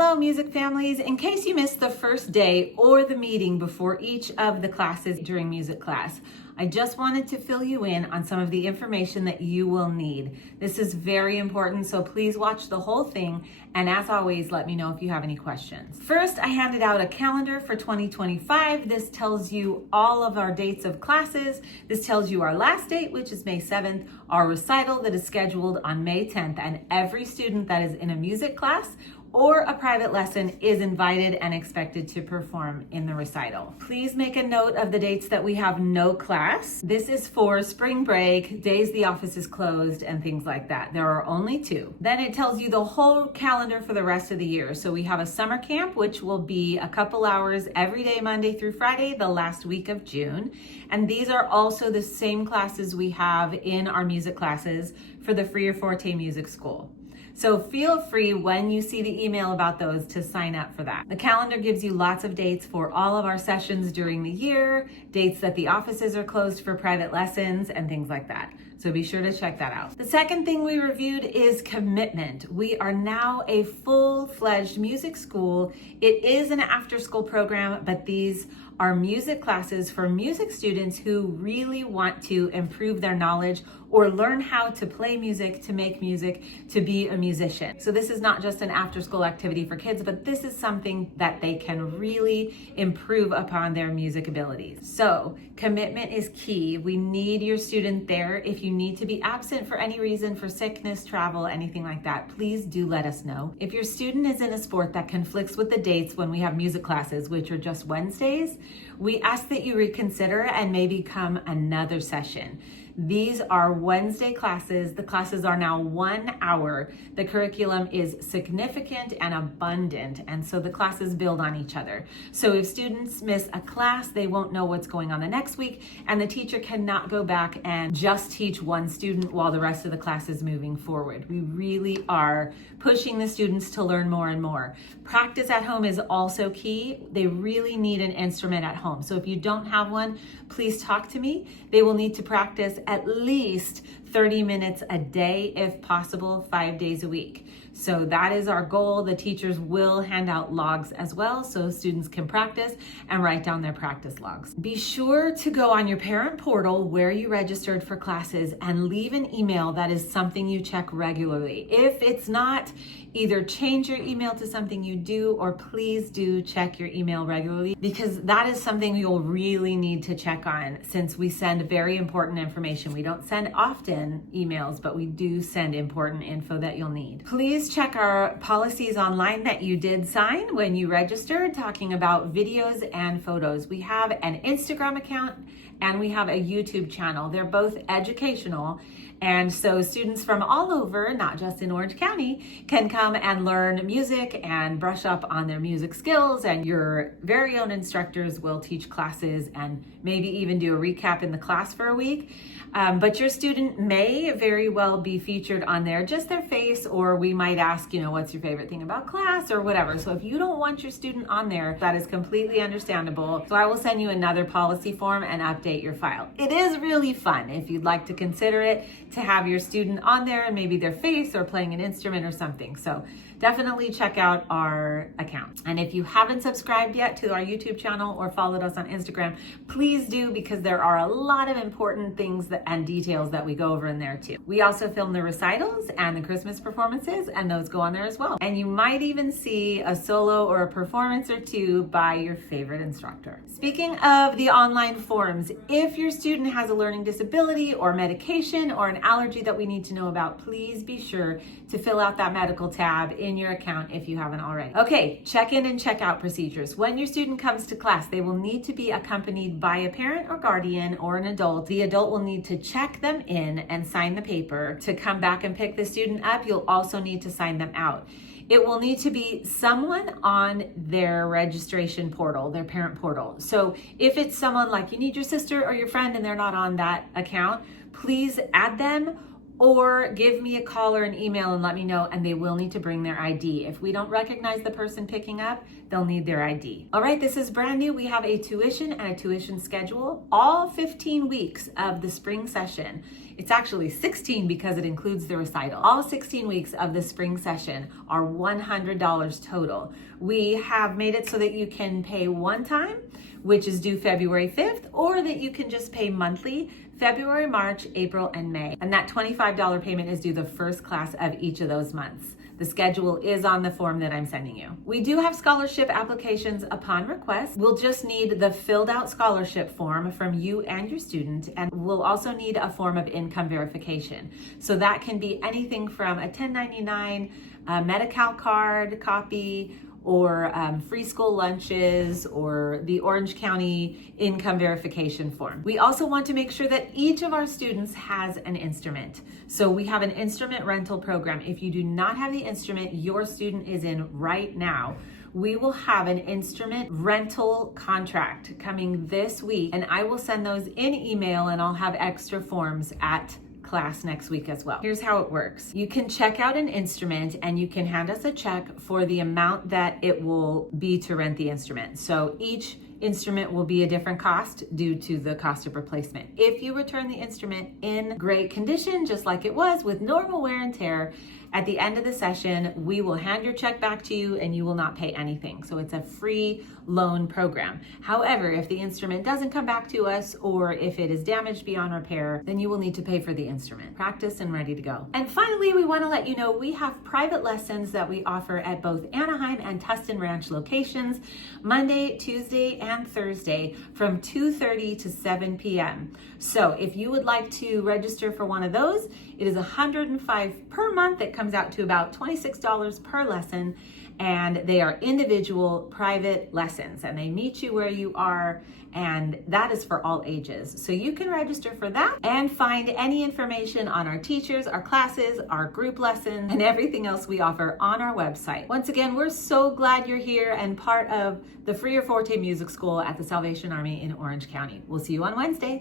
Hello, music families. In case you missed the first day or the meeting before each of the classes during music class, I just wanted to fill you in on some of the information that you will need. This is very important, so please watch the whole thing. And as always, let me know if you have any questions. First, I handed out a calendar for 2025. This tells you all of our dates of classes. This tells you our last date, which is May 7th, our recital that is scheduled on May 10th, and every student that is in a music class or a private lesson is invited and expected to perform in the recital. Please make a note of the dates that we have no class. This is for spring break, days the office is closed, and things like that. There are only 2. Then it tells you the whole calendar for the rest of the year. So we have a summer camp, which will be a couple hours every day, Monday through Friday, the last week of June. And these are also the same classes we have in our music classes for the Freer Forte Music School. So feel free when you see the email about those to sign up for that. The calendar gives you lots of dates for all of our sessions during the year, dates that the offices are closed for private lessons, and things like that. So be sure to check that out. The second thing we reviewed is commitment. We are now a full-fledged music school. It is an after-school program, but these are music classes for music students who really want to improve their knowledge or learn how to play music, to make music, to be a musician. So this is not just an after-school activity for kids, but this is something that they can really improve upon their music abilities. So commitment is key. We need your student there. If you need to be absent for any reason, for sickness, travel, anything like that, please do let us know. If your student is in a sport that conflicts with the dates when we have music classes, which are just Wednesdays, we ask that you reconsider and maybe come another session. These are Wednesday classes. The classes are now 1 hour. The curriculum is significant and abundant, and so the classes build on each other. So if students miss a class, they won't know what's going on the next week, and the teacher cannot go back and just teach one student while the rest of the class is moving forward. We really are pushing the students to learn more and more. Practice at home is also key. They really need an instrument at home. So if you don't have one, please talk to me. They will need to practice at least 30 minutes a day, if possible, 5 days a week. So that is our goal. The teachers will hand out logs as well, so students can practice and write down their practice logs. Be sure to go on your parent portal where you registered for classes and leave an email that is something you check regularly. If it's not, either change your email to something you do, or please do check your email regularly, because that is something you'll really need to check on since we send very important information. We don't send often emails, but we do send important info that you'll need. Please check our policies online that you did sign when you registered, talking about videos and photos. We have an Instagram account and we have a YouTube channel. They're both educational. And so students from all over, not just in Orange County, can come and learn music and brush up on their music skills, and your very own instructors will teach classes and maybe even do a recap in the class for a week. But your student may very well be featured on there, just their face, or we might ask, what's your favorite thing about class or whatever. So if you don't want your student on there, that is completely understandable. So I will send you another policy form and update your file. It is really fun if you'd like to consider it, to have your student on there and maybe their face or playing an instrument or something. So definitely check out our account. And if you haven't subscribed yet to our YouTube channel or followed us on Instagram, please do, because there are a lot of important things and details that we go over in there too. We also film the recitals and the Christmas performances, and those go on there as well. And you might even see a solo or a performance or two by your favorite instructor. Speaking of the online forms, if your student has a learning disability or medication or an allergy that we need to know about, please be sure to fill out that medical tab in your account if you haven't already. Okay, check-in and check-out procedures. When your student comes to class, they will need to be accompanied by a parent or guardian or an adult. The adult will need to check them in and sign the paper. To come back and pick the student up, you'll also need to sign them out. It will need to be someone on their registration portal, their parent portal. So if it's someone like you need your sister or your friend and they're not on that account, please add them or give me a call or an email and let me know, and they will need to bring their ID. If we don't recognize the person picking up, they'll need their ID. All right, this is brand new. We have a tuition and a tuition schedule. All 15 weeks of the spring session It's actually 16 because it includes the recital. All 16 weeks of the spring session are $100 total. We have made it so that you can pay one time, which is due February 5th, or that you can just pay monthly, February, March, April, and May. And that $25 payment is due the first class of each of those months. The schedule is on the form that I'm sending you. We do have scholarship applications upon request. We'll just need the filled out scholarship form from you and your student, and we'll also need a form of income verification. So that can be anything from a 1099, a Medi-Cal card copy, or free school lunches, or the Orange County income verification form. We also want to make sure that each of our students has an instrument. So we have an instrument rental program. If you do not have the instrument your student is in right now, we will have an instrument rental contract coming this week, and I will send those in email, and I'll have extra forms at class next week as well. Here's how it works. You can check out an instrument and you can hand us a check for the amount that it will be to rent the instrument. So each instrument will be a different cost due to the cost of replacement. If you return the instrument in great condition, just like it was with normal wear and tear, at the end of the session, we will hand your check back to you and you will not pay anything. So it's a free loan program. However, if the instrument doesn't come back to us, or if it is damaged beyond repair, then you will need to pay for the instrument. Practice and ready to go. And finally, we want to let you know we have private lessons that we offer at both Anaheim and Tustin Ranch locations, Monday, Tuesday, and Thursday from 2:30 to 7 p.m. So if you would like to register for one of those, it is $105 per month. It comes out to about $26 per lesson, and they are individual private lessons, and they meet you where you are, and that is for all ages. So you can register for that and find any information on our teachers, our classes, our group lessons, and everything else we offer on our website. Once again, we're so glad you're here and part of the Freer Forte Music School at the Salvation Army in Orange County. We'll see you on Wednesday.